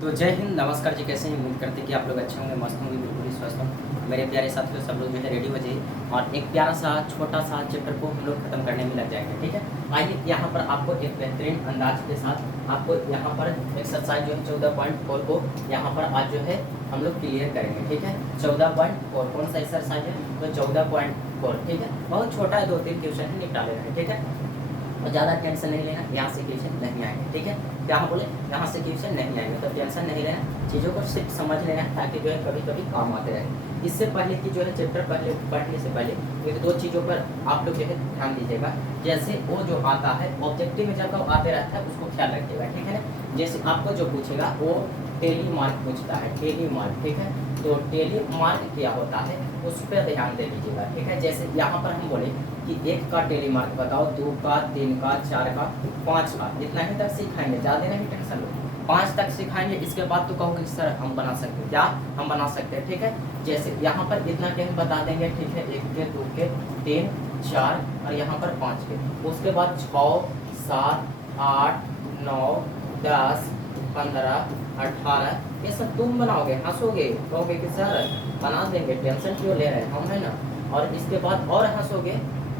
तो जय हिंद, नमस्कार जी। कैसे हैं? उम्मीद करते हैं कि आप लोग अच्छे होंगे, मस्त होंगे, बिल्कुल ही स्वस्थ होंगे। मेरे प्यारे साथियों, सब लोग जो है रेडी हो जाइए और एक प्यारा सा छोटा सा चैप्टर को हम लोग खत्म करने में लग जाएंगे। ठीक है, आइए यहाँ पर आपको एक बेहतरीन अंदाज के साथ आपको यहाँ पर एक्सरसाइज जो है 14.4 को यहाँ पर आज जो है हम लोग क्लियर करेंगे। ठीक है, 14.4 कौन सा एक्सरसाइज है? तो 14.4। ठीक है, बहुत छोटा है, 2-3 क्वेश्चन है, निपटा ले रहे हैं। ठीक है, और ज़्यादा टेंशन नहीं लेना, यहाँ से क्वेश्चन नहीं आएंगे। ठीक है, क्या बोले? यहाँ से क्वेश्चन नहीं आएंगे, तो टेंशन नहीं लेना, चीज़ों को सिर्फ समझ लेना है ताकि जो है कभी कभी काम आते रहे। इससे पहले कि जो है चैप्टर पहले पढ़ने से पहले 1-2 चीज़ों पर आप लोग जो है ध्यान दीजिएगा। जैसे वो जो आता है ऑब्जेक्टिव में जब आते रहता है उसको ख्याल रखिएगा। ठीक है ना, जैसे आपको जो पूछेगा वो टेली मार्क पूछता है, टेली मार्क। ठीक है, तो टेली मार्क क्या होता है उस पर ध्यान दे दीजिएगा। ठीक है, जैसे यहाँ पर हम बोले कि 1 का टेली मार्क बताओ, 2 का, 3 का, 4 का, 5 का, इतना ही तक सिखाएंगे, ज़्यादा नहीं टेंशन लो। 5 तक सिखाएंगे, इसके बाद तो कहोगे सर हम बना सकते हैं, क्या हम बना सकते हैं। ठीक है, जैसे यहाँ पर इतना के हम बता देंगे। ठीक है, 1 के, 2 के, 3, 4 और यहाँ पर 5 के। उसके बाद 6, 7, 8, 9, 10, 15, 18 ये सब तुम बनाओगे, हंसोगे, कहोगे कि सर बना देंगे, टेंशन क्यों ले रहे हैं हम, है ना। और इसके बाद और हंसोगे,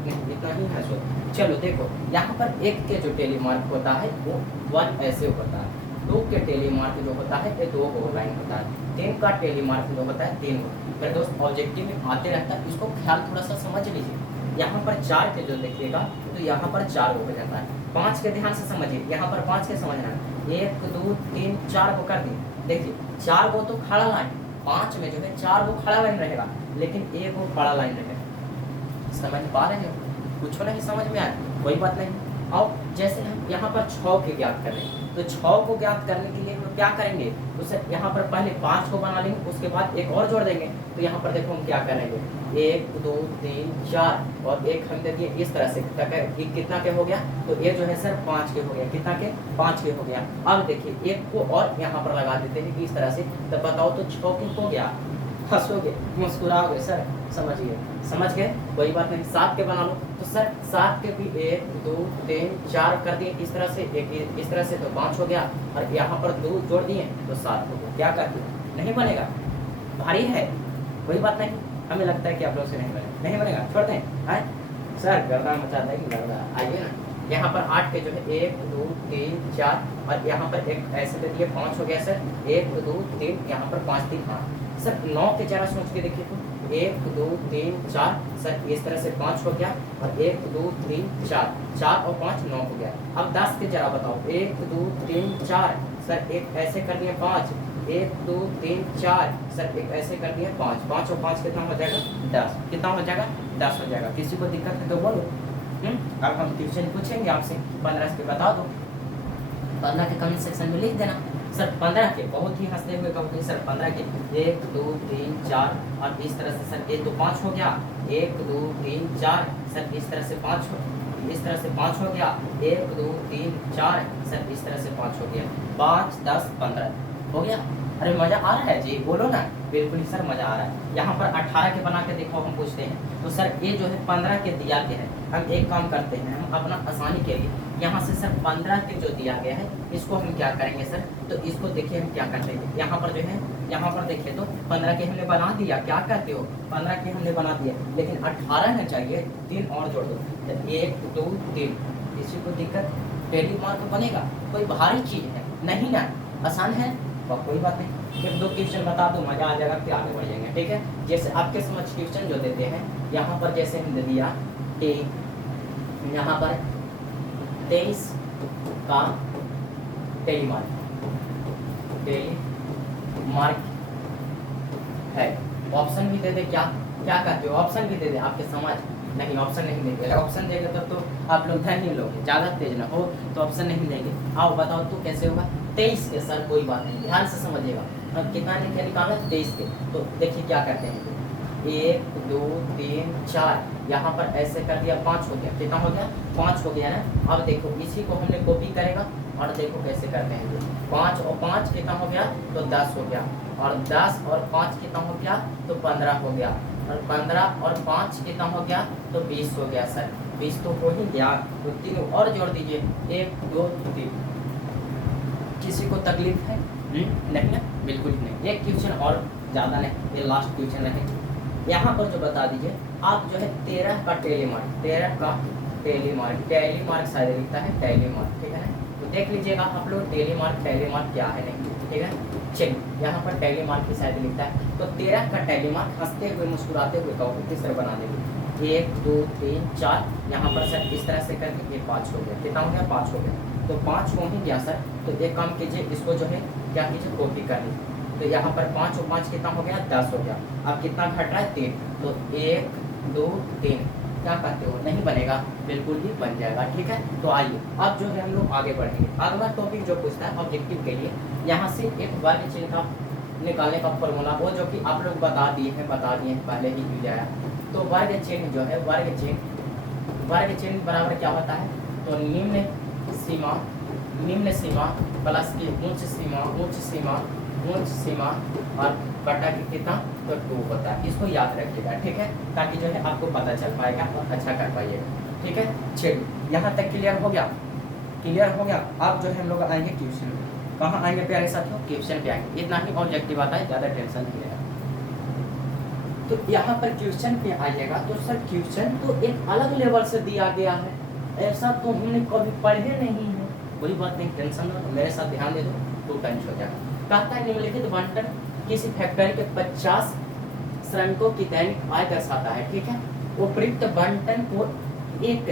नहीं इतना ही हंसो। चलो देखो, यहाँ पर 1 के जो टेली मार्क होता है वो 1 ऐसे होता है। 2 के टेली मार्क जो होता है ये 2 लाइन होता है। 3 का टेली मार्क जो होता है 3 को। मेरे दोस्त ऑब्जेक्टिव में आते रहता है, इसको ख्याल थोड़ा सा समझ लीजिए। यहाँ पर 4 के जो देखिएगा तो यहाँ पर 4 हो जाता है। 5 के ध्यान से समझिए, यहाँ पर 5 के समझना है। 1, 2, 3, 4 को कर दिए। देखिए 4 को तो खड़ा लाइन, 5 में जो है 4 को खड़ा लाइन रहेगा, लेकिन 1 को खड़ा लाइन रहेगा। समझ पा रहे हो? कुछ नहीं समझ में आया, कोई बात नहीं। और जैसे हम यहाँ पर 6 के ज्ञात कर रहे हैं, तो 6 को ज्ञात करने के लिए हम क्या करेंगे? तो सर यहाँ पर पहले 5 को बना लेंगे, उसके बाद एक और जोड़ देंगे। तो यहाँ पर देखो हम क्या करेंगे, 1, 2, 3, 4 और एक हम दे दिए इस तरह से। कितना के हो गया? तो ये जो है सर 5 के हो गया। कितना के? 5 के हो गया। अब देखिए 1 को और यहाँ पर लगा देते हैं इस तरह से, तो बताओ तो 6 के हो गया। हंसोगे, मुस्कुराओगे, सर समझिए, समझ गए, कोई बात नहीं। 7 के बना लो, तो सर 7 के भी 1, 2, 3, 4 कर दिए इस तरह से, एक इस तरह से, तो 5 हो गया। और यहाँ पर 2 जोड़ दिए तो 7 हो गया। क्या कर दिए? नहीं बनेगा, भारी है, कोई बात नहीं। हमें लगता है कि आप लोग से नहीं बनेगा, छोड़ दें। है सर गर्दा मचा देंगे, गर्दा। आइए ना, यहाँ पर 8 के जो है 1, 2, 3, 4 और यहाँ पर एक ऐसे दे दिए 5 हो गया सर। 1, 2, 3, यहाँ पर 5, 3, 5 सर। 9 के जरा सोच के देखिए तो 1, 2, 3, 4 सर, इस तरह से 5 हो गया। और 1, 2, 3, 4, 4 और 5 9 हो गया। अब 10 के जरा बताओ, 1, 2, 3, 4 सर, एक ऐसे कर दिए 5, 1, 2, 3, 4 सर, एक ऐसे कर दिए 5, 5 और 5 कितना हो जाएगा? 10। कितना हो जाएगा? 10 हो जाएगा। किसी को दिक्कत है तो बोलो। अब हम ट्यूशन पूछेंगे आपसे, 15 के बता दो, 15 के कमेंट सेक्शन में लिख देना। सर 15 के, बहुत ही हंसते हुए कहोगे सर 15 के 1, 2, 3, 4 और इस तरह से सर, ये तो 5 हो गया। 1, 2, 3, 4 सर, इस तरह से 5 हो, इस तरह से 5 हो गया। 1, 2, 3, 4 सर, इस तरह से 5 हो गया। 5, 10, 15 हो गया। अरे मज़ा आ रहा है जी, बोलो ना। बिल्कुल ही सर मज़ा आ रहा है। यहाँ पर 18 के बना के देखो, हम पूछते हैं तो सर ये जो है 15 के दिया गया है। हम एक काम करते हैं, हम अपना आसानी के लिए यहाँ से सर 15 के जो दिया गया है इसको हम क्या करेंगे सर, तो इसको देखिए हम क्या करते हैं। यहाँ पर जो है, यहाँ पर देखिए तो 15 के हमने बना दिया, क्या कहते हो? 15 के हमने बना दिया, लेकिन 18 में चाहिए, 3 और जोड़ दो, तो 1, 2, 3। किसी को दिक्कत? टेली मार्क बनेगा? कोई भारी चीज़ है नहीं ना, आसान है, कोई बात नहीं। फिर 2 क्वेश्चन बता दो, मज़ा आ जाएगा, फिर आगे बढ़ जाएंगे। ठीक है, जैसे आपके समझ क्वेश्चन जो देते हैं, यहाँ पर जैसे हमने दिया कि यहाँ पर 23 का टेली मार्क है। ऑप्शन भी दे दे, क्या क्या कहते हो? ऑप्शन भी दे दे, आपके समझ नहीं, ऑप्शन नहीं देंगे। ऑप्शन देंगे तब तो आप लोग ध्यान नहीं लोगे, ज़्यादा तेज ना हो तो ऑप्शन नहीं देंगे। आओ बताओ तो कैसे होगा? 23 के सर, कोई बात नहीं, ध्यान से समझिएगा। अब कितना क्या निकाला? 23 के। तो देखिए क्या करते हैं, 1, 2, 3, 4 यहाँ पर ऐसे कर दिया, 5 हो गया। कितना हो गया? 5 हो गया ना। अब देखो इसी को हमने कॉपी करेगा और देखो कैसे करते हैं। 5 और 5 कितना हो गया? तो 10 हो गया। और 10 और 5 कितना हो गया? तो 15 हो गया। और 15 और 5 कितना हो गया? तो 20 हो गया सर। 20 तो हो ही गया, तो 3 और जोड़ दीजिए, 1, 2, 3। किसी को तकलीफ है? नहीं ना, बिल्कुल नहीं। एक क्वेश्चन और ज़्यादा नहीं, ये लास्ट क्वेश्चन रहेगा। यहाँ पर जो बता दीजिए आप जो है 13 का टेलीमार्क, 13 का टेलीमार्क, टेलीमार्क शायद लिखता है टेलीमार्क, ठीक है ना। तो देख लीजिएगा आप लोग टेलीमार्क क्या है नहीं, ठीक है। चलिए यहाँ पर टेलीमार्क ही शायद लिखता है। तो 13 का टेलीमार्क हंसते हुए मुस्कुराते हुए कहोगे किस तरह बना देंगे, 1 2 3 4, यहाँ पर सर इस तरह से करके ये 5 हो गया, कितना हो गया 5 हो गया। तो 5 हो ही गया सर, तो एक काम कीजिए इसको जो है क्या कीजिए कॉपी कर लीजिए। तो यहाँ पर 5 और 5 कितना हो गया 10 हो गया। अब कितना घट रहा है 3, तो 1 2 3 क्या कहते हो, नहीं बनेगा, बिल्कुल ही बन जाएगा, ठीक है। तो आइए अब जो है हम लोग आगे बढ़ेंगे। अगला टॉपिक जो पूछता है ऑब्जेक्टिव के लिए, यहाँ से एक वर्ग चिन्ह का निकालने का फॉर्मूला, वो जो कि आप लोग बता दिए हैं पहले ही मिल जाया। तो वर्ग चिन्ह जो है वर्ग चिन्ह बराबर क्या होता है, तो निम्न सीमा प्लस की उच्च सीमा और बटा की कितना, तो 2 होता है। इसको याद रखिएगा, ठीक है, ताकि जो है आपको पता चल पाएगा और अच्छा कर पाइएगा, ठीक है। चलिए यहाँ तक क्लियर हो गया। अब जो है हम लोग आएंगे क्वेश्चन में। कहाँ आएंगे प्यारे साथियों, क्वेश्चन पे आएंगे। इतना ही ऑब्जेक्टिव आता है, ज़्यादा टेंशन नहीं लेगा। तो यहाँ पर क्वेश्चन पे आइएगा तो सर क्वेश्चन तो एक अलग लेवल से दिया गया है, ऐसा तो हमने कभी पढ़े नहीं है। कोई बात नहीं, टेंशन लो, मेरे साथ ध्यान दे दो तो टेंशन हो जाएगा। कहता है निम्नलिखित बंटन किसी फैक्ट्री के 50 श्रमिकों की दैनिक आय दर्शाता है, ठीक है। उपयुक्त बंटन को एक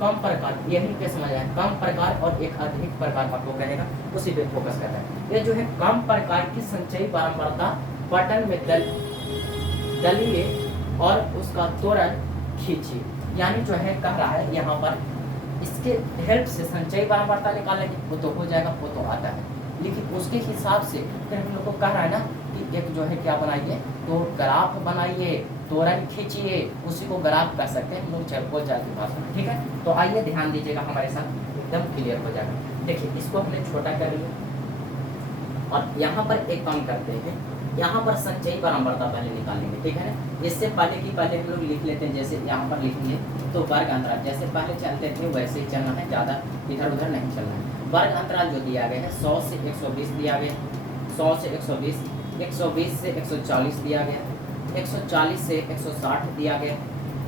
कम प्रकार, यही पे समझ आया, कम प्रकार और एक अधिक प्रकार आपको कहेगा, उसी पे फोकस करना है। ये जो है कम प्रकार की संचयी बारंबारता बटन में दलिए और उसका त्वरण खींचिए, यानी जो है कह रहा है यहाँ पर इसके हेल्प से संचयी बारंबारता निकालेंगे, वो तो हो जाएगा, वो तो आता है, लेकिन उसके हिसाब से फिर हम लोग को कह रहा है ना कि एक जो है क्या बनाइए, तो ग्राफ बनाइए, त्वरण खींचिए, उसी को ग्राफ कर सकते हैं हम लोग बोल जाती भाषा में, ठीक है। तो आइए ध्यान दीजिएगा, हमारे साथ एकदम क्लियर हो जाएगा। देखिए इसको हमने छोटा कर लिया और यहाँ पर एक काम करते हैं, यहाँ पर संचयी बारंबारता पहले निकालेंगे, ठीक है ना। इससे पहले हम लोग लिख लेते हैं, जैसे यहाँ पर लिखेंगे तो वर्ग अंतराल जैसे पहले चलते थे वैसे ही चलना है, ज़्यादा इधर उधर नहीं चलना है। वर्ग अंतराल जो दिया गया है 100 से 120 दिया गया, 100 से 120, 120 से 140 दिया गया, 140 से 160 दिया गया,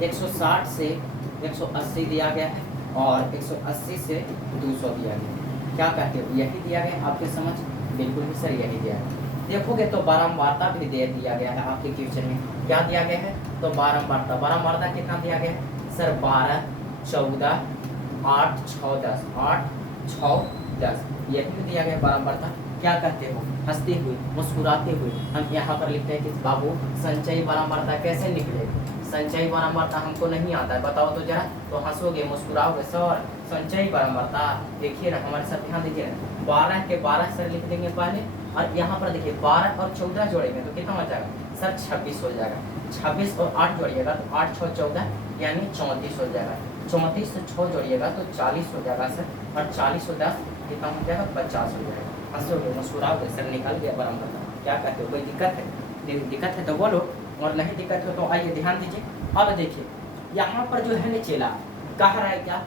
160 से 180 दिया गया है और 180 से 200 दिया गया। क्या कहते हो, यही दिया गया आपके समझ, बिल्कुल ही सर यही दिया है। देखोगे तो बारंबारता भी दे दिया गया है आपके क्वेश्चन में, क्या दिया गया है, तो बारंबारता कितना दिया गया है सर, 12 14 8 6 10, 8 6 10, यही भी दिया गया बारंबारता। क्या कहते हो, हंसते हुए मुस्कुराते हुए, हम यहाँ पर लिखते हैं कि बाबू संचयी बारंबारता कैसे निकलेगी, संचयी बारंबारता हमको नहीं आता है, बताओ तो जरा। तो हंसोगे मुस्कुराओगे, सर संचयी बारंबारता देखिए ना, हमारे साथ ध्यान दीजिए ना, 12 के 12 सर लिख देंगे पहले, और यहाँ पर देखिए 12 और 14 जोड़ेंगे तो कितना हो जाएगा सर, 26 हो जाएगा। 26 और 8 जोड़िएगा तो 8 6 14 यानी 34 हो जाएगा। 34 से 6 जोड़िएगा तो 40 हो जाएगा सर, और 40 और 10 कितना हो जाएगा, 50 हो जाएगा। हंसोगे मुस्कुराओगे, सर निकल गया बारंबारता। क्या कहते हो, कोई दिक्कत है तो बोलो, और नहीं दिक्कत हो तो आइए ध्यान दीजिए। अब देखिए यहाँ पर जो है चेला कह रहा है क्या,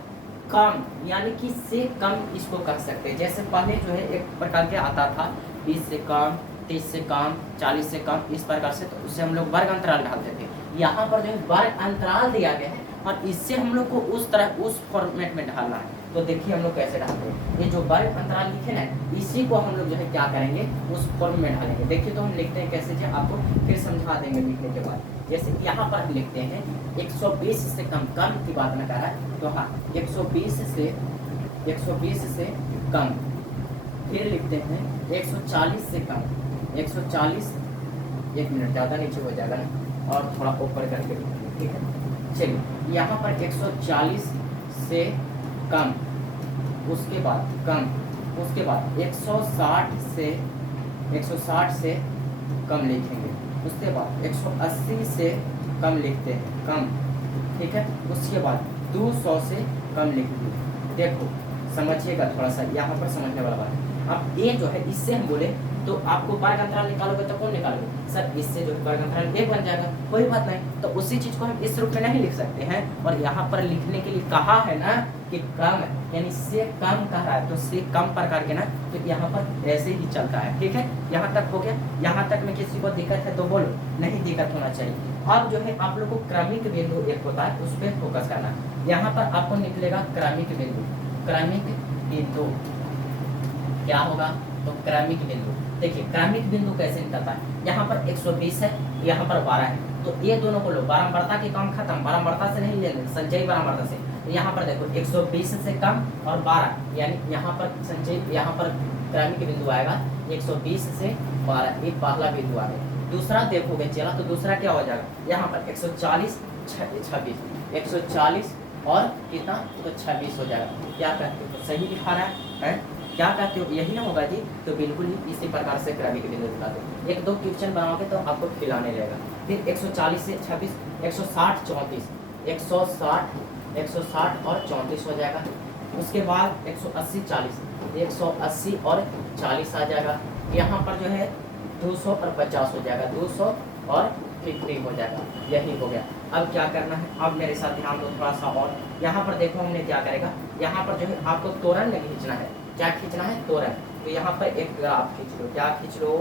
कम, यानी कि से कम इसको कह सकते हैं। जैसे पहले जो है एक प्रकार के आता था 20 से कम, 30 से कम, 40 से कम, इस प्रकार से, तो उससे हम लोग वर्ग अंतराल ढालते थे। यहाँ पर जो है वर्ग अंतराल दिया गया है और इससे हम लोग को उस तरह उस फॉर्मेट में ढालना है। तो देखिए हम लोग कैसे ढालते हैं, ये जो वर्ग अंतराल लिखे ना, इसी को हम लोग जो है क्या करेंगे, उस फॉर्म में ढालेंगे। देखिए तो हम लिखते हैं कैसे, जो आपको फिर समझा देंगे लिखने के बाद। जैसे यहाँ पर हम लिखते हैं 120 से कम की बात में कह रहा है, तो हाँ 120 से कम, फिर लिखते हैं 140 से कम, 140, एक मिनट ज़्यादा नीचे हो जाएगा ना, और थोड़ा ऊपर करके लिखेंगे, ठीक है। चलिए यहाँ पर 140 से कम, उसके बाद 160 से कम लिखेंगे, उसके बाद 180 से कम लिखते हैं, कम, ठीक है। उसके बाद 200 से कम लिखेंगे। देखो समझिएगा थोड़ा सा, यहाँ पर समझने वाला बात है। अब ये जो है इससे हम बोले तो आपको वर्ग अंतराल निकालोगे तो कौन निकालोगे सर, इससे जो वर्ग अंतराल एक बन जाएगा, कोई बात नहीं। तो उसी चीज को हम इस रूप में नहीं लिख सकते हैं, और यहाँ पर लिखने के लिए कहा है ना कि कम यानी से कम कह रहा है तो से कम प्रकार के ना, तो यहाँ पर ऐसे ही चलता है। ठीक है, यहाँ तक हो गया। यहाँ तक में किसी को दिक्कत है तो बोलो, नहीं दिक्कत होना चाहिए। अब जो है आप लोग को क्रमिक बिंदु एक होता है, उस पर फोकस करना है। यहाँ पर आपको निकलेगा क्रमिक बिंदु। क्रमिक बिंदु क्या होगा, तो क्रमिक बिंदु। देखिए क्रमिक बिंदु कैसे निकलता है, यहाँ पर 120 है, यहाँ पर 12 है, तो ये दोनों को लो, बारंबारता के काम खत्म, बारंबारता से नहीं लेने, संचयी बारंबारता से। तो यहाँ पर देखो 120 से कम और 12, यानी यहाँ पर संचयी, यहाँ पर क्रमिक बिंदु आएगा 120 से 12, एक पहला बिंदु आ गया। दूसरा देखोगे चला तो दूसरा क्या हो जाएगा, यहाँ पर 140 26, 140 और कितना, तो 26 हो जाएगा। क्या कहते हो, सही दिखा रहा है? क्या कहते हो, यही ना होगा जी। तो बिल्कुल ही इसी प्रकार से क्रमिक बिंदु दिखाते हो। एक दो क्वेश्चन बनाओगे तो आपको खिलाने लगेगा। फिर 140 से 26, 160 34, 160 और 34 हो जाएगा। उसके बाद 180 40, 180 और 40 आ जाएगा। यहाँ पर जो है 200 और 50 हो जाएगा, 200 और 50 हो जाएगा। यही हो गया। अब क्या करना है, अब मेरे साथ ध्यान दो थोड़ा सा। और यहाँ पर देखो हमने क्या करेगा, यहाँ पर जो है आपको तोरण नहीं खींचना है। क्या खींचना है, तोरण। तो यहाँ पर एक ग्राफ खींच लो। क्या खींच लो,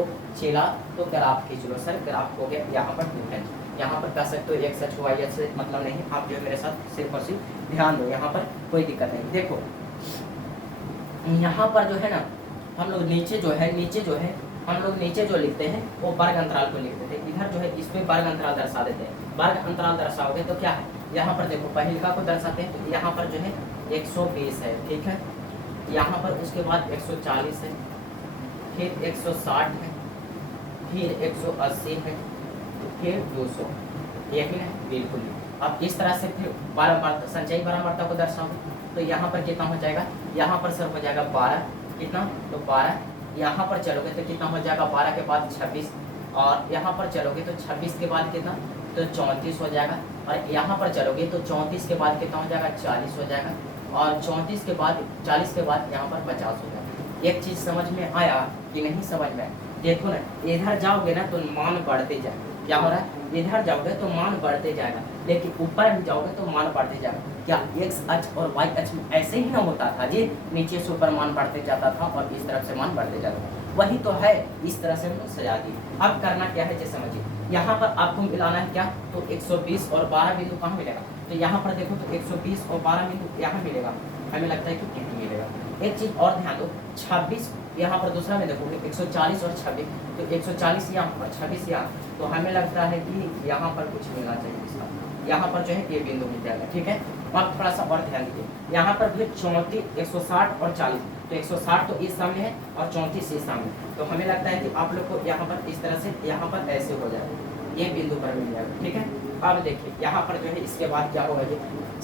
चेला, तो ग्राफ खींच लो। सर ग्राफ हो गया, यहाँ पर डिफरेंस, यहाँ पर कह सकते हो एक्स एच वाई एच से मतलब नहीं, आप जो है मेरे साथ सिर्फ और सिर्फ ध्यान दो, यहाँ पर कोई दिक्कत नहीं। देखो यहाँ पर जो है ना, हम लोग नीचे जो है हम लोग नीचे जो लिखते हैं वो वर्ग अंतराल को लिखते थे। इधर जो है इसमें वर्ग अंतराल दर्शा देते हैं। वर्ग अंतराल दर्शाओगे तो क्या है, यहाँ पर देखो पहिलका को दर्शाते हैं, तो यहाँ पर जो है 120 है। ठीक है, यहाँ पर उसके बाद 140 है, फिर 160 है, फिर 180 है, फिर 200। यही है बिल्कुल। अब इस तरह से फिर बारंबार संचयी बारंबारता को दर्शाओगे तो यहाँ पर कितना हो जाएगा, यहाँ पर सर हो जाएगा 12, कितना, तो 12। यहाँ पर चलोगे तो कितना हो जाएगा, 12 के बाद 26, और यहाँ पर चलोगे तो 26 के बाद कितना, तो 34 हो जाएगा। और यहाँ पर चलोगे तो 34 के बाद कितना हो जाएगा, 40 हो जाएगा। और 34 के बाद 40 के बाद यहाँ पर 50 हो जाएगा। एक चीज़ समझ में आया कि नहीं समझ में आया, देखो ना, इधर जाओगे ना तो मान बढ़ते जाएगा। क्या हो रहा है, इधर जाओगे तो मान बढ़ते जाएगा, लेकिन ऊपर भी जाओगे तो मान बढ़ते जाएगा। क्या एक्स अक्ष और वाई अक्ष में ऐसे ही ना होता था जी, नीचे से ऊपर मान बढ़ते जाता था और इस तरफ से मान बढ़ते जाता था। वही तो है, इस तरह से हम सजा दी। अब करना क्या है, जैसे समझिए, यहाँ पर आपको मिलाना है क्या, तो 120 और 12 बिंदु कहाँ मिलेगा, तो यहाँ पर देखो तो 120 और 12 बिंदु यहाँ मिलेगा। हमें लगता है कि नहीं मिलेगा। एक चीज़ और ध्यान दो, 26 यहाँ पर दूसरा में देखोगे 140 और 26, तो 140 यहाँ पर 26 यहाँ, तो हमें लगता है कि यहाँ पर कुछ मिलना चाहिए इसका, यहाँ पर जो है ये बिंदु मिल जाएगा। ठीक है, अब थोड़ा सा और ध्यान दीजिए, यहाँ पर फिर 34, 160 और 40, तो 160 तो इस सामने है और 34 इस सामने, तो हमें लगता है कि आप लोग को यहाँ पर इस तरह से यहाँ पर ऐसे हो जाएगा, ये बिंदु पर मिल जाएगा। ठीक है, अब देखिए यहाँ पर जो है इसके बाद क्या होगा कि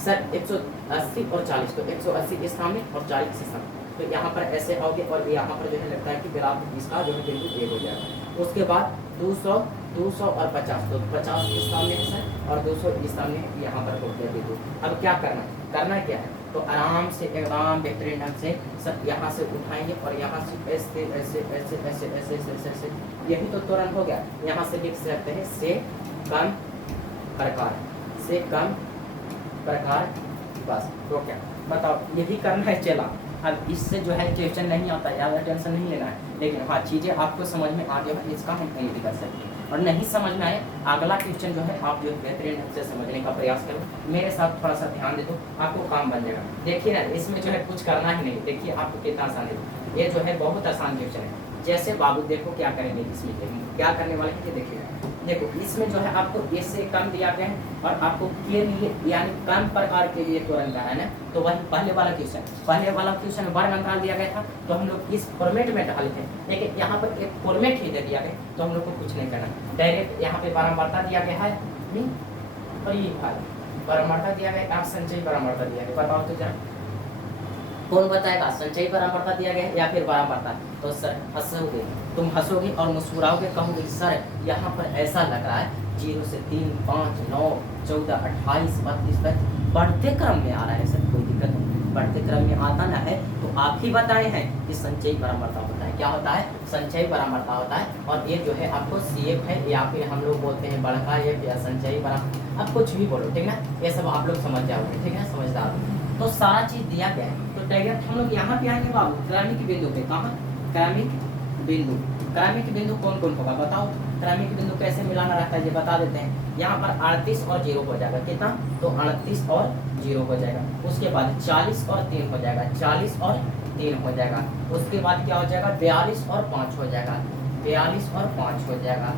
सर 180 और 40, तो 180 इस सामने और 40 इस सामने, तो यहाँ पर ऐसे आओगे और यहाँ पर जो है लगता है कि ग्राफ इसका जो है बिल्कुल एक हो जाएगा। उसके बाद 200 और 50, तो 50 इस सामने है सर और 200 इस सामने है, यहाँ पर हो गया बिल्कुल। अब क्या करना है, करना क्या है, तो आराम से एकदम बेहतरीन ढंग से सब यहाँ से उठाएंगे और यहाँ से ऐसे ऐसे ऐसे ऐसे ऐसे ऐसे ऐसे, यही तो तुरंत हो गया। यहाँ से लिख सकते हैं से कम प्रकार, से कम प्रकार, बस तो क्या बताओ, यही करना है। चला, अब इससे जो है क्वेश्चन नहीं आता, ज़्यादा टेंशन नहीं लेना है, लेकिन हाँ चीज़ें आपको समझ में आ गया, इसका हम कहीं भी कर सकते हैं। और नहीं समझ में आए, अगला क्वेश्चन जो है आप जो बेहतरीन ढंग से समझने का प्रयास करो, मेरे साथ थोड़ा सा ध्यान दे दो, आपको काम बन जाएगा। देखिए ना, इसमें जो है कुछ करना ही नहीं, देखिए आपको कितना आसान है, ये जो है बहुत आसान क्वेश्चन है। जैसे बाबू देखो क्या करेंगे इसमें, क्या करने वाले हैं, देखिएगा। देखो इसमें जो है आपको इससे कम दिया गया है और आपको के लिए यानी कम प्रकार के लिए तुरंत है ना, तो वही पहले वाला क्वेश्चन वर्ग अंतराल दिया गया था, तो हम लोग इस फॉर्मेट में डाले थे, लेकिन यहाँ पर एक फॉर्मेट ही दे दिया गया, तो हम लोग को कुछ नहीं करना, डायरेक्ट यहाँ पे बारंबारता दिया गया है और ये बारंबारता दिया गया, आप संचयी बारंबारता दिया गया, बताओ तो जरा कौन बताएगा, संचयी बारंबारता दिया गया या फिर बारंबारता। तो सर हंसोगे, तुम हंसोगे और मुस्कुराओगे, कहोगे सर यहाँ पर ऐसा लग रहा है 0 से 3, 5, 9, 14, 28, 32 तक बढ़ते क्रम में आ रहा है। सर कोई दिक्कत नहीं, बढ़ते क्रम में आता ना है तो आप ही बताए हैं कि संचयी बारंबारता होता है। क्या होता है, संचयी बारंबारता होता है। और ये जो है आपको CF है या फिर हम लोग बोलते हैं बड़का F या संचयी बारंबारता, आप कुछ भी बोलो, ठीक है, ये सब आप लोग समझ जाओगे, ठीक है, समझदार। तो सारा चीज दिया गया है। तो डायरेक्ट हम लोग यहाँ पे आएंगे बाबू क्रमिक बिंदु पे। कहाँ? क्रमिक बिंदु। क्रमिक बिंदु कौन कौन होगा बताओ? क्रमिक बिंदु कैसे मिलाना रहता है ये बता देते हैं। यहाँ पर 38 और 0 हो जाएगा। कितना? तो 38 और 0 हो जाएगा। उसके बाद 40 और 3 हो जाएगा। 40 और 3 हो जाएगा। उसके बाद क्या हो जाएगा? 42 और 5 हो जाएगा। 42 और 5 हो जाएगा।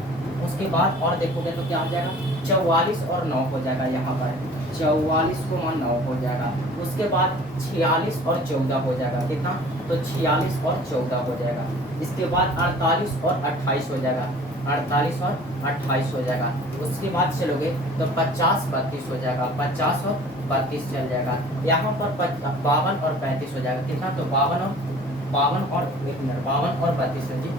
उसके बाद और देखोगे तो क्या हो जाएगा? 44 और 9 हो जाएगा। यहाँ पर 44 को 9 हो जाएगा। उसके बाद 46 और 14 हो जाएगा। कितना? तो 46 और 14 हो जाएगा। इसके बाद 48 और 28 हो जाएगा। 48 और 28 हो जाएगा। उसके बाद चलोगे तो 50 32 हो जाएगा। 50 और 32 चल जाएगा। यहाँ पर 52 और 35 हो जाएगा। कितना? तो 52 और 52 और 32 जी,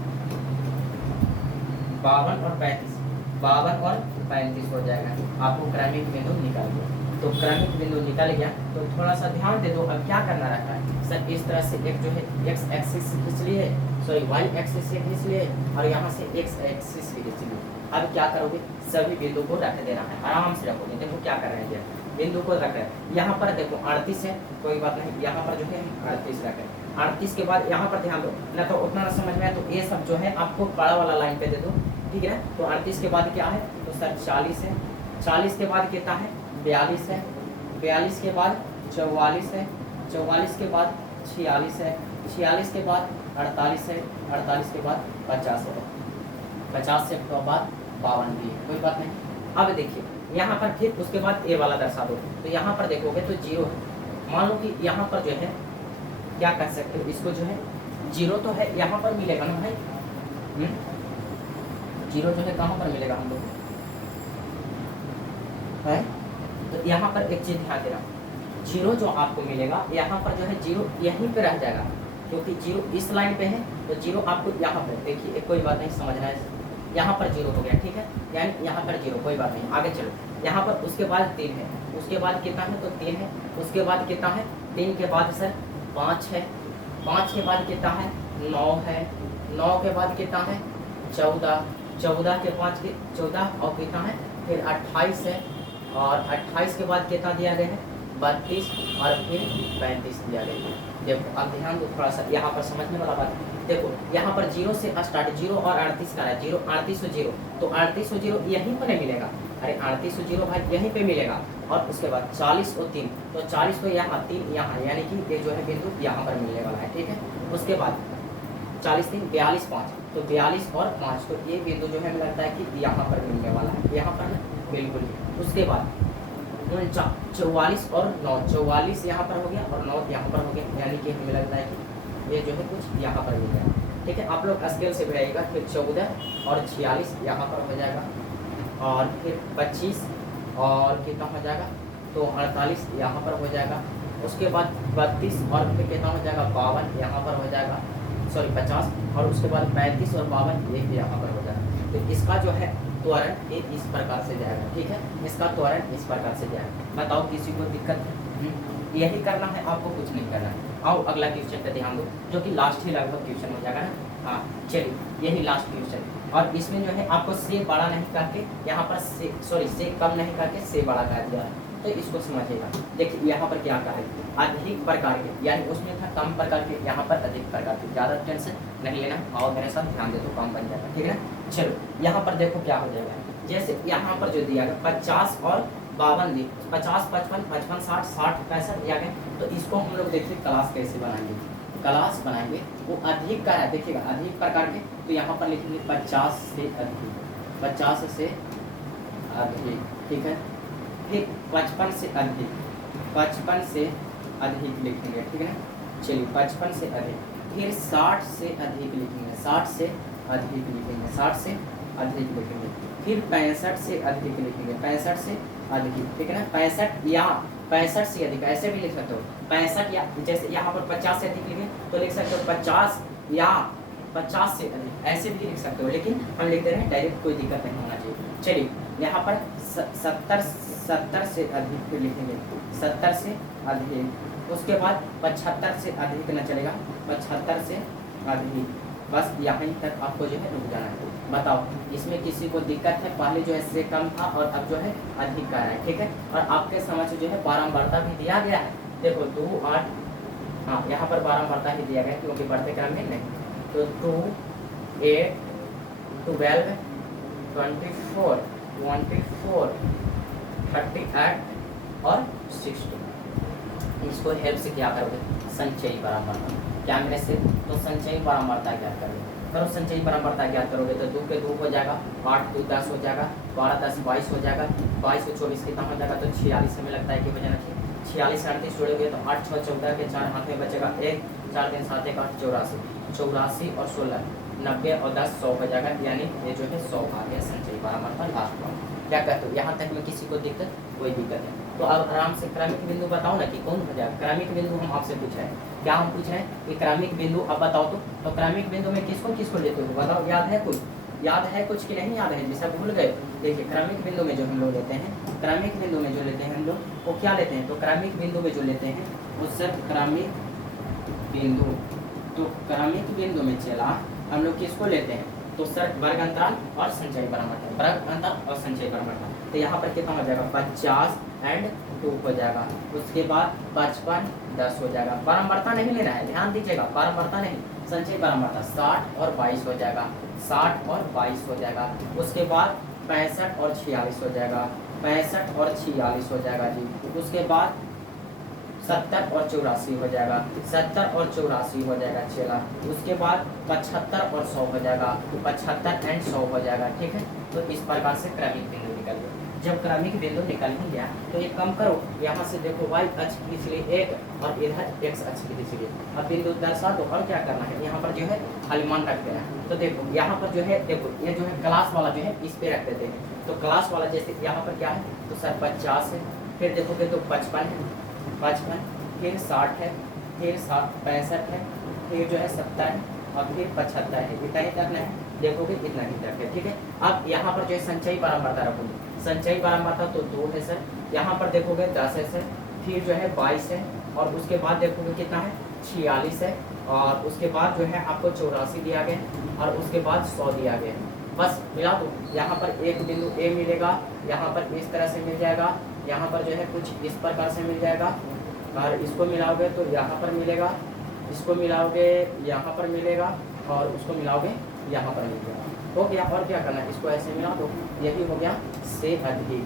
52 और 35, 52 और 35 हो जाएगा। आपको क्रमिक बिंदु निकाल गया। तो क्रमिक बिंदु निकल गया। तो थोड़ा सा ध्यान दे दो। अब क्या करना रहता है सर? इस तरह से एक जो है एक्स एक्सिस खींच लिए, सॉरी वाई एक्सिस से खींच लिए और यहाँ से एक्स एक्सिस भी खींच लिए। अब क्या करोगे? सभी बिंदु को रख देना है। आराम से रखोगे। देखो क्या कर रहे हैं, बिंदु को रख रहे हैं। यहाँ पर देखो 38 है, कोई बात नहीं। यहाँ पर जो है 38 रखें। 38 के बाद यहाँ पर ध्यान दो ना, तो उतना ना समझ में आए तो ये सब जो है आपको बड़ा वाला लाइन पे दे दो, ठीक है। तो 38 के बाद क्या है? तो सर 40 है। 40 के बाद कितना है? 42 है। 42 के बाद 44 है। 44 के बाद 46 है। 46 के बाद 48 है। 48 के बाद 50 है। 50 से बाद 52 भी है, कोई बात नहीं। अब देखिए यहाँ पर फिर उसके बाद ए वाला दर्शा दो। तो यहाँ पर देखोगे तो 0 है। मान लो कि यहाँ पर जो है क्या कर सकते हो, इसको जो है 0 तो है यहाँ पर मिलेगा ना भाई। 0 जो है कहाँ पर मिलेगा हम लोग है? तो यहाँ पर एक चीज ध्यान देना, 0 जो आपको मिलेगा यहाँ पर जो है 0 यहीं पे रह जाएगा, क्योंकि 0 इस लाइन पे है। तो 0 आपको यहाँ पर देखिए, कोई बात नहीं, समझना है। यहाँ पर 0 हो गया, ठीक है, यानी यहाँ पर 0, कोई बात नहीं। आगे चलो, यहाँ पर उसके बाद 3 है। उसके बाद कितना है? तो 3 है। उसके बाद कितना है? 3 के बाद सर 5 है। 5 के बाद कितना है? 9 है। 9 के बाद कितना है? 14। 14 के 5 के 14 और कितना है? फिर 28 है। और 28 के बाद कितना दिया गया है? 32 और फिर 35 दिया गया है। देखो अब ध्यान दो थोड़ा सा, यहाँ पर समझने वाला बात है। देखो यहाँ पर 0 से स्टार्ट, 0 और 38 का है। 0 38 और 0, तो 38 और 0 यहीं पर मिलेगा। अरे 38 और 0 भाई यहीं पे मिलेगा। और उसके बाद 40 और 3, तो 40 तो यहाँ, 3 यहाँ, यानी कि ये जो है बिंदु यहाँ पर मिलने वाला है, ठीक है। उसके बाद 40 3 42 5, तो 42 और 5, तो ये बिंदु जो है लगता है कि यहाँ पर मिलने वाला है, यहाँ पर बिल्कुल। उसके बाद 44 और 9, 44 यहाँ पर हो गया और 9 यहाँ पर हो गया, यानी कि हमें लगता है कि ये जो है कुछ यहाँ पर मिल गया, ठीक है। आप लोग स्केल से बढ़ाइएगा। फिर 14 और 46 यहाँ पर हो जाएगा, और फिर 25 और कितना हो जाएगा? तो 48 यहाँ पर हो जाएगा। उसके बाद 32 और फिर कितना हो जाएगा? 52 यहाँ पर हो जाएगा, सॉरी 50। और उसके बाद 35 और 52 ये यहाँ पर हो जाएगा। तो इसका जो है त्वरण ये इस प्रकार से जाएगा, ठीक है। इसका त्वरण इस प्रकार से जाएगा। बताओ किसी को दिक्कत है? यही करना है आपको, कुछ नहीं करना है। आओ अगला क्वेश्चन पे ध्यान दो, जो कि लास्ट ही लगभग क्वेश्चन हो जाएगा ना। हाँ चलिए, यही लास्ट क्वेश्चन। और इसमें जो है आपको से बड़ा नहीं करके यहाँ पर से, सॉरी से कम नहीं करके से बड़ा कर दिया है, तो इसको समझिएगा। देखिए यहाँ पर क्या कहा है? अधिक प्रकार के, यानी उसमें था कम प्रकार के, यहाँ पर अधिक प्रकार के। ज़्यादा टेंशन नहीं लेना, और मेरे साथ ध्यान दे तो काम बन जाएगा, ठीक है ना। चलो यहाँ पर देखो क्या हो जाएगा। जैसे यहाँ पर जो दिया गया 50 और 52 दी, 50 55 55 60 60 65 दिया गया। तो इसको हम लोग देखिए क्लास कैसे बनाएंगे। क्लास बनाएंगे वो अधिक का है, देखिएगा अधिक प्रकार के। तो यहाँ पर लिखेंगे 50 से अधिक, 50 से अधिक, ठीक है। फिर 55 से अधिक, 55 से अधिक लिखेंगे, ठीक है। चलिए 55 से अधिक। फिर 60 से अधिक लिखेंगे, 60 से अधिक लिखेंगे, 60 से अधिक लिखेंगे। फिर 65 से अधिक लिखेंगे, 65 से अधिक, ठीक है ना। 65 या 65 से अधिक ऐसे भी लिख सकते हो। 65 या जैसे यहाँ पर 50 से अधिक लिखे तो लिख सकते हो 50 या 50 से अधिक, ऐसे भी लिख सकते हो। लेकिन हम लिख दे रहे हैं डायरेक्ट, कोई दिक्कत नहीं होना चाहिए। चलिए यहाँ पर 70 से अधिक लिखेंगे, 70 से अधिक। उसके बाद 75 से अधिक न चलेगा, 75 से अधिक। बस यहीं तक आपको जो है रुक जाना है। बताओ इसमें किसी को दिक्कत है? पहले जो है से कम था और अब जो है अधिक का है, ठीक है। और आपके समझ जो है बारंबारता भी दिया गया है, देखो 2 8, हाँ यहाँ पर 12 बढ़ता ही दिया गया क्योंकि बढ़ते क्रम में नहीं। तो 2 8 12 24 24 38 और 60। इसको हेल्प से क्या करोगे, संचयी बारंबारता। क्या मेरे से, तो संचयी बारंबारता ज्ञात करोगे। करो संचयी बारंबारता ज्ञात करोगे तो 2 के 2 हो जाएगा, 8 2 10 हो जाएगा, 12 10 22 हो जाएगा, 22 से 24 कितना हो जाएगा, तो 46 हमें लगता है कि हो जाना चाहिए। 46 38 जोड़ोगे तो 8 6 14 के 4 हाथ में बचेगा 1, 4 दिन 7 1 8 84, 84 और 16 90 और 10 100 हो जाएगा, यानी ये जो है 100 आ गया संचयी बारंबारता लास्ट में। क्या कहते हो, यहाँ तक में किसी को दिक्कत, कोई दिक्कत है? तो अब आराम से क्रमिक बिंदु बताओ ना कि कौन हो जाएगा। क्रमिक बिंदु हम आपसे पूछ रहे हैं, क्या हम पूछ रहे हैं कि क्रमिक बिंदु अब बताओ। तो क्रमिक बिंदु में किसको किसको लेते हो बताओ, याद है कुछ, याद है कुछ कि नहीं याद है, जैसा भूल गए। देखिए क्रमिक बिंदु में जो हम लोग लेते हैं, क्रमिक बिंदु में जो लेते हैं हम लोग वो क्या लेते हैं, तो क्रमिक बिंदु में जो लेते हैं वो सर क्रमिक बिंदु। तो क्रमिक बिंदु में चला हम लोग किसको लेते हैं, तो सर वर्ग अंतराल और संचयी बारंबारता, वर्ग अंतराल और संचयी बारंबारता। तो यहाँ पर कितना हो जाएगा, 50 एंड 2 हो जाएगा, उसके बाद 55 10 हो जाएगा। बारंबारता नहीं लेना है, ध्यान दीजिएगा, बारंबारता नहीं, संचयी बारंबारता 60 और 22 हो जाएगा, 60 और 22 हो जाएगा। उसके बाद 65 और 46 हो जाएगा, 65 और 46 हो जाएगा जी। उसके बाद 70 और 84 हो जाएगा, 70 और 84 हो जाएगा चला। उसके बाद 75 और 100 हो जाएगा, 75 एंड 100 हो जाएगा, ठीक है। तो इस प्रकार से क्रमिक बिंदु निकल गया। जब क्रमिक बिंदु निकल ही गया तो एक काम करो, यहाँ से देखो y अक्ष खींच लिए एक और इधर x अक्ष खींच लिए। अब बिंदु दर्शा दो, और क्या करना है, यहाँ पर जो है खाली मान रख देना है। तो देखो यहाँ पर जो है, देखो ये जो है क्लास वाला जो है इस पे रख देते हैं। तो क्लास वाला जैसे यहाँ पर क्या है, तो सर 50 है, फिर देखोगे तो 55 है, 55 फिर 60 है, फिर 65 है, फिर जो है 70 है और फिर 75 है। इतना ही रखना है, देखोगे इतना ही तक है, ठीक है। अब यहाँ पर जो है संचयी बारंबारता रखोगे, संचयी बारंबारता तो 2 है सर, यहाँ पर देखोगे 10 है सर, फिर जो है 22 है और उसके बाद देखोगे कितना है 46 है और उसके बाद जो है आपको 84 दिया गया और उसके बाद 100 दिया गया। बस मिला दो, यहाँ पर एक बिंदु ए मिलेगा, यहाँ पर इस तरह से मिल जाएगा, यहाँ पर जो है कुछ इस प्रकार से मिल जाएगा और इसको मिलाओगे तो यहाँ पर मिलेगा, इसको मिलाओगे यहाँ पर मिलेगा और उसको मिलाओगे यहाँ पर मिलेगा। हो गया, और क्या करना है, इसको ऐसे मिला दो, यही हो गया से अधिक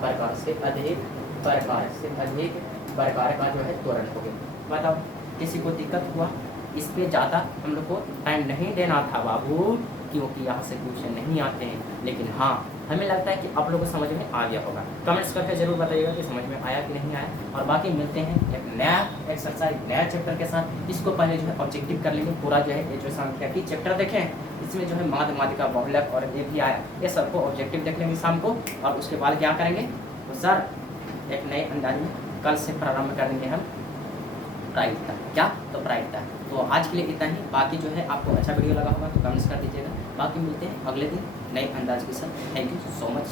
प्रकार, से अधिक प्रकार, से अधिक प्रकार का जो है त्वरण हो गया। बताओ किसी को दिक्कत हुआ, इस पे ज़्यादा हम लोग को टाइम नहीं देना था बाबू, क्योंकि यहाँ से क्वेश्चन नहीं आते हैं। लेकिन हाँ हमें लगता है कि आप लोगों को समझ में आ गया होगा। कमेंट्स करके जरूर बताइएगा कि समझ में आया कि नहीं आया। और बाकी मिलते हैं एक नया एक्सरसाइज, नया चैप्टर के साथ। इसको पहले जो है ऑब्जेक्टिव कर लेंगे पूरा, जो है ये जो सांख्यिकी चैप्टर देखें, इसमें जो है माध्य माध्यिका बहुलक और ये भी आया, ये सबको ऑब्जेक्टिव देख लेंगे शाम को। और उसके बाद क्या करेंगे, तो सर एक नए अंदाज में कल से प्रारंभ कर देंगे हम प्रायिकता। क्या, तो प्रायिकता। तो आज के लिए इतना ही। बाकी जो है आपको अच्छा वीडियो लगा होगा तो कमेंट्स कर दीजिएगा। बाकी मिलते हैं अगले दिन नए अंदाज के साथ। Thank you so much.